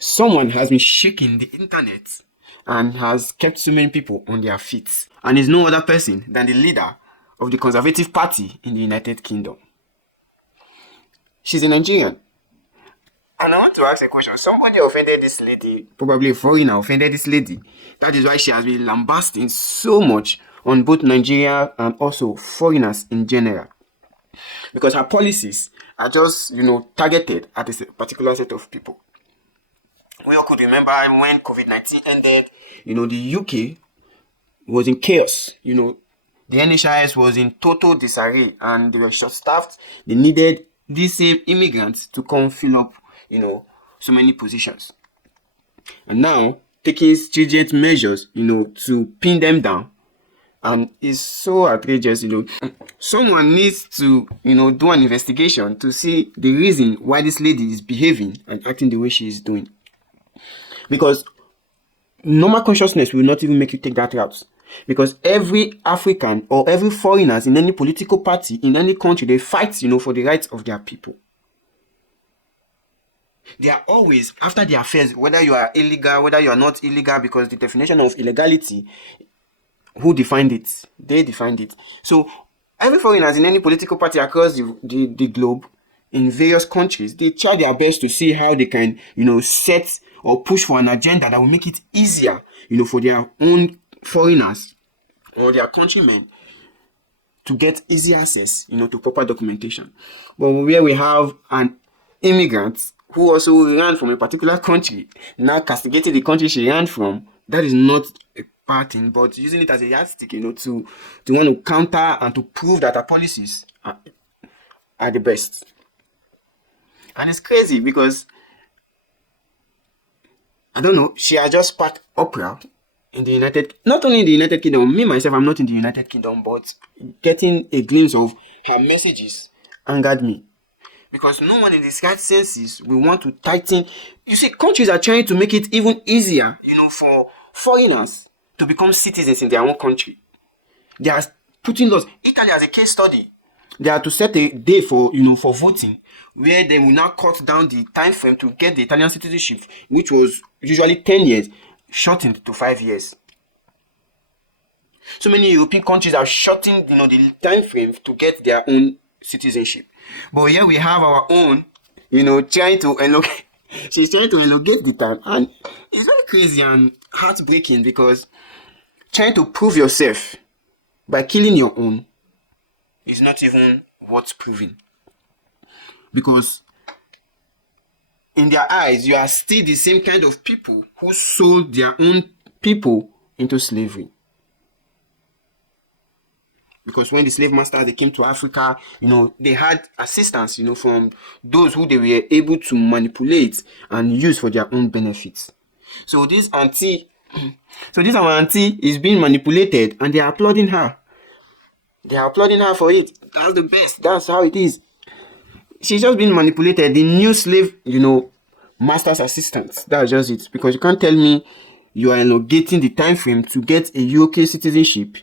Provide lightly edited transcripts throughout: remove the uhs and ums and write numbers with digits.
someone has been shaking the internet and has kept so many people on their feet. And is no other person than the leader of the Conservative Party in the United Kingdom. She's a Nigerian. And I want to ask a question. Somebody offended this lady, probably a foreigner offended this lady. That is why she has been lambasting so much on both Nigeria and also foreigners in general. Because her policies are just, targeted at a particular set of people. We all could remember when COVID-19 ended, the UK was in chaos. The NHIS was in total disarray and they were short-staffed. They needed these same immigrants to come fill up, so many positions. And now, taking stringent measures, to pin them down. And it's so outrageous, Someone needs to, do an investigation to see the reason why this lady is behaving and acting the way she is doing. Because normal consciousness will not even make you take that route. Because every African or every foreigners in any political party, in any country, they fight, for the rights of their people. They are always after their affairs, whether you are illegal, whether you are not illegal, because the definition of illegality, who defined it? They defined it. So every foreigners in any political party across the globe, in various countries, they try their best to see how they can, set or push for an agenda that will make it easier, for their own foreigners or their countrymen to get easy access, to proper documentation. But where we have an immigrant who also ran from a particular country, now castigating the country she ran from, that is not a bad thing, but using it as a yardstick, to want to counter and to prove that her policies are the best. And it's crazy because, I don't know, she has just sparked uproar in the not only in the United Kingdom, me myself, I'm not in the United Kingdom, but getting a glimpse of her messages angered me. Because no one in the right senses will want to tighten. You see, countries are trying to make it even easier, for foreigners to become citizens in their own country. They are putting laws. Italy has a case study. They are to set a day for, for voting, where they will now cut down the time frame to get the Italian citizenship, which was usually 10 years, shortened to 5 years. So many European countries are shortening, the time frame to get their own citizenship. But here we have our own, trying to elongate. She's trying to elongate the time, and it's very crazy and heartbreaking because trying to prove yourself by killing your own is not even worth proving. Because in their eyes, you are still the same kind of people who sold their own people into slavery. Because when the slave masters, they came to Africa, they had assistance, from those who they were able to manipulate and use for their own benefits. So this our auntie is being manipulated and they are applauding her. They are applauding her for it. That's the best. That's how it is. She's just being manipulated. The new slave, master's assistant. That's just it. Because you can't tell me you are elongating the time frame to get a UK citizenship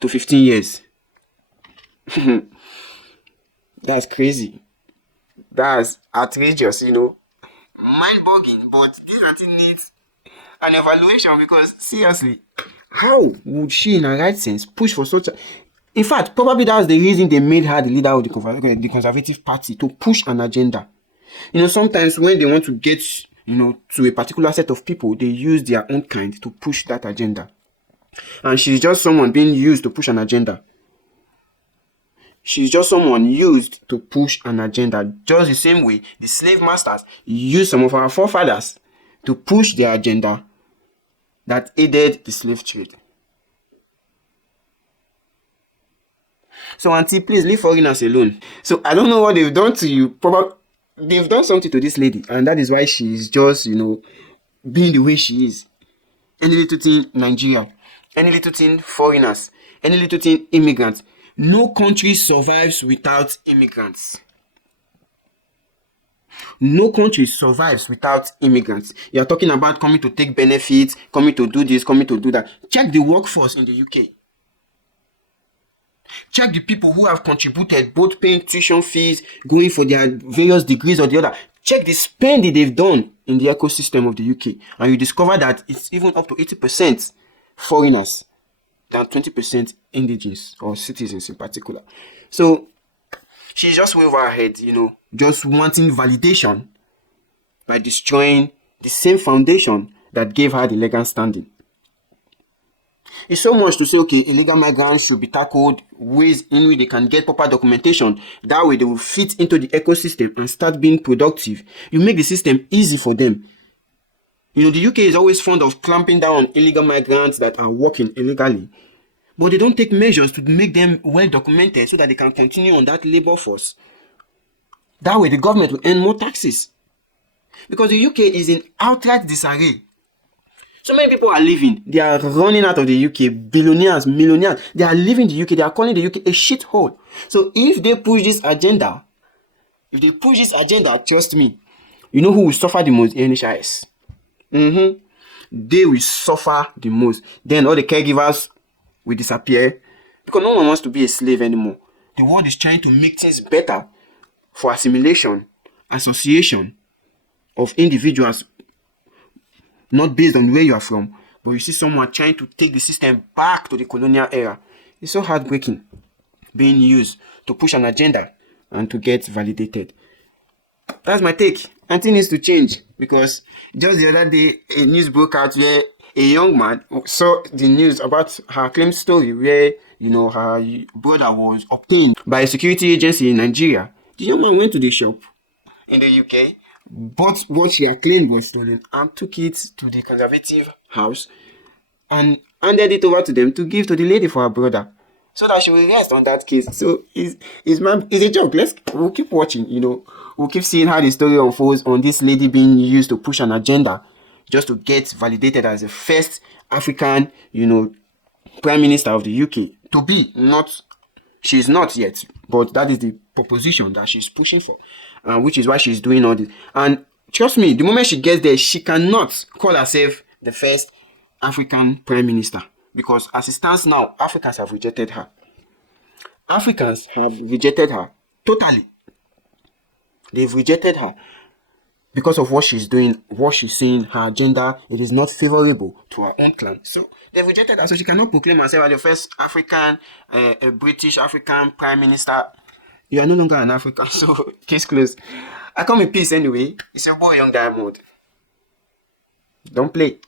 to 15 years. That's crazy. That's outrageous, mind-boggling. But this actually needs an evaluation because, seriously, how would she, in her right sense, push for such a... In fact, probably that's the reason they made her the leader of the Conservative Party, to push an agenda. Sometimes when they want to get, to a particular set of people, they use their own kind to push that agenda. And she's just someone being used to push an agenda. She's just someone used to push an agenda. Just the same way the slave masters used some of our forefathers to push their agenda that aided the slave trade. So, auntie, please leave foreigners alone. So, I don't know what they've done to you. Probably they've done something to this lady, and that is why she's just, being the way she is. Any little thing Nigeria, any little thing foreigners, any little thing immigrants. No country survives without immigrants. No country survives without immigrants. You are talking about coming to take benefits, coming to do this, coming to do that. Check the workforce in the UK. Check the people who have contributed, both paying tuition fees, going for their various degrees or the other. Check the spending they've done in the ecosystem of the UK, and you discover that it's even up to 80% foreigners than 20% indigenous or citizens in particular. So she's just way over her head, just wanting validation by destroying the same foundation that gave her the legal standing. It's so much to say, okay, illegal migrants should be tackled, ways in which they can get proper documentation. That way they will fit into the ecosystem and start being productive. You make the system easy for them. The UK is always fond of clamping down on illegal migrants that are working illegally. But they don't take measures to make them well documented so that they can continue on that labor force. That way the government will earn more taxes. Because the UK is in outright disarray. So many people are leaving. They are running out of the UK. Billionaires, millionaires. They are leaving the UK. They are calling the UK a shithole. So if they push this agenda, trust me, you know who will suffer the most? NHIS. They will suffer the most. Then all the caregivers will disappear because no one wants to be a slave anymore. The world is trying to make things better for assimilation, association of individuals, not based on where you are from, but you see someone trying to take the system back to the colonial era. It's so heartbreaking being used to push an agenda and to get validated. That's my take. And things needs to change because just the other day, a news broke out where a young man saw the news about her claim story where, her brother was obtained by a security agency in Nigeria. The young man went to the shop in the UK, bought what she had claimed was stolen and took it to the conservative house and handed it over to them to give to the lady for her brother so that she will rest on that case. So it's a joke. We'll keep watching, we'll keep seeing how the story unfolds on this lady being used to push an agenda just to get validated as the first African, Prime Minister of the UK. To be, she's not yet, but that is the proposition that she's pushing for, which is why she's doing all this. And trust me, the moment she gets there, she cannot call herself the first African Prime Minister because as it stands now, Africans have rejected her. Africans have rejected her totally. They've rejected her because of what she's doing, what she's saying, her agenda. It is not favorable to her own clan. So they've rejected her. So she cannot proclaim herself as the first African, a British African Prime Minister. You are no longer an African. So case closed. I come in peace anyway. It's your boy Young Diamond. Don't play.